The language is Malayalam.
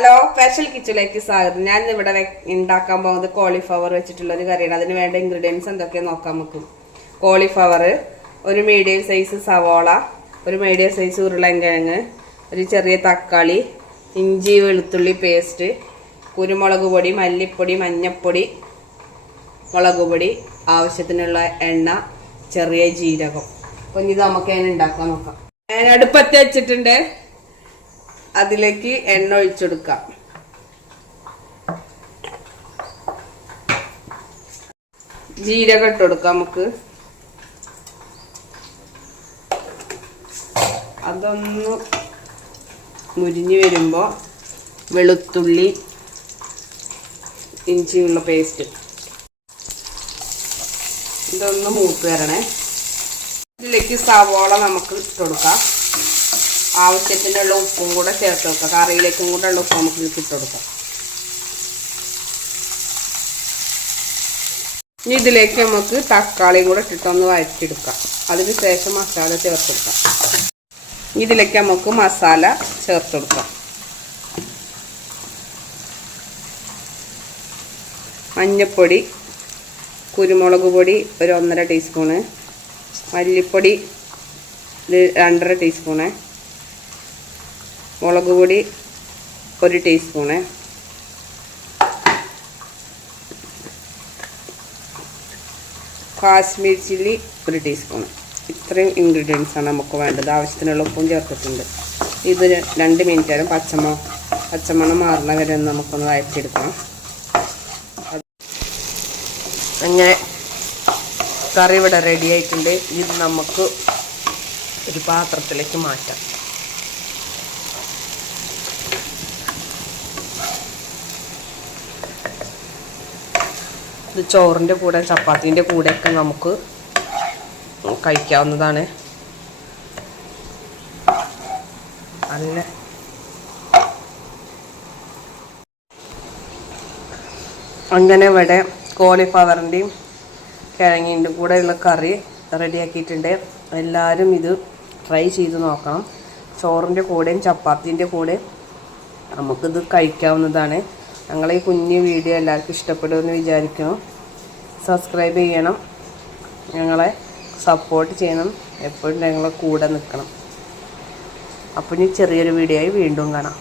ഹലോ, സ്പെഷ്യൽ കിച്ചണിലേക്ക് സ്വാഗതം. ഞാൻ ഇവിടെ ഉണ്ടാക്കാൻ പോകുന്നത് കോളിഫ്ലവർ വെച്ചിട്ടുള്ള ഒരു കറിയാണ്. അതിന് വേണ്ട ഇൻഗ്രീഡിയൻസ് എന്തൊക്കെയാണ് നോക്കാൻ നമുക്ക്. കോളിഫ്ലവർ, ഒരു മീഡിയം സൈസ് സവോള, ഒരു മീഡിയം സൈസ് ഉരുളൻകിഴങ്ങ്, ഒരു ചെറിയ തക്കാളി, ഇഞ്ചി വെളുത്തുള്ളി പേസ്റ്റ്, കുരുമുളക് പൊടി, മല്ലിപ്പൊടി, മഞ്ഞൾപ്പൊടി, മുളക് പൊടി, ആവശ്യത്തിനുള്ള എണ്ണ, ചെറിയ ജീരകം. അപ്പം ഇത് നമുക്ക് അതിന് ഉണ്ടാക്കാൻ നോക്കാം. ഞാൻ അടുപ്പത്ത് വെച്ചിട്ടുണ്ട്. അതിലേക്ക് എണ്ണ ഒഴിച്ചെടുക്കാം. ജീരകം ഇട്ട് കൊടുക്കാം നമുക്ക്. അതൊന്ന് മുരിഞ്ഞു വരുമ്പോ വെളുത്തുള്ളി ഇഞ്ചിയുള്ള പേസ്റ്റ് ഇതൊന്ന് മൂത്ത് വരണേ. ഇതിലേക്ക് സവോള നമുക്ക് ഇട്ട് കൊടുക്കാം. ആവശ്യത്തിനുള്ള ഉപ്പും കൂടെ ചേർത്ത് വെക്കാം. കറിയിലേക്കും കൂടെ ഉള്ള ഉപ്പ് നമുക്ക് ഇട്ട് കൊടുക്കാം. ഇനി ഇതിലേക്ക് നമുക്ക് തക്കാളിയും കൂടെ ഇട്ടിട്ടൊന്ന് വഴറ്റിയെടുക്കാം. അതിന് ശേഷം മസാല ചേർത്ത് കൊടുക്കാം. ഇതിലേക്ക് നമുക്ക് മസാല ചേർത്ത് കൊടുക്കാം. മഞ്ഞൾപ്പൊടി, കുരുമുളക് പൊടി ഒരു 1.5 ടീസ്പൂണ്, മല്ലിപ്പൊടി 2.5 ടീസ്പൂണ്, മുളക് പൊടി 1 ടീസ്പൂണ്, കാശ്മീർ ചില്ലി 1 ടീസ്പൂണ്. ഇത്രയും ഇൻഗ്രീഡിയൻസ് ആണ് നമുക്ക് വേണ്ടത്. ആവശ്യത്തിനുള്ള ഉപ്പും ചേർത്തിട്ടുണ്ട്. ഇത് 2 മിനിറ്റ് നേരം പച്ചമണം മാറുന്ന വരെ നമുക്കൊന്ന് വഴറ്റിയെടുക്കണം. അങ്ങനെ കറി ഇവിടെ റെഡി ആയിട്ടുണ്ട്. ഇത് നമുക്ക് ഒരു പാത്രത്തിലേക്ക് മാറ്റാം. ഇത് ചോറിൻ്റെ കൂടെ ചപ്പാത്തിൻ്റെ കൂടെയൊക്കെ നമുക്ക് കഴിക്കാവുന്നതാണ്. നല്ല അങ്ങനെ ഇവിടെ കോളിഫ്ലവറിൻ്റെയും കിഴങ്ങിൻ്റെ കൂടെയുള്ള കറി റെഡിയാക്കിയിട്ടുണ്ട്. എല്ലാവരും ഇത് ട്രൈ ചെയ്ത് നോക്കണം. ചോറിൻ്റെ കൂടെയും ചപ്പാത്തിൻ്റെ കൂടെ നമുക്കിത് കഴിക്കാവുന്നതാണ്. ഞങ്ങളെ ഈ കുഞ്ഞു വീഡിയോ എല്ലാവർക്കും ഇഷ്ടപ്പെടുമെന്ന് വിചാരിക്കുന്നു. സബ്സ്ക്രൈബ് ചെയ്യണം, ഞങ്ങളെ സപ്പോർട്ട് ചെയ്യണം, എപ്പോഴും ഞങ്ങളെ കൂടെ നിൽക്കണം. അപ്പോൾ ഇനി ചെറിയൊരു വീഡിയോ ആയി വീണ്ടും കാണാം.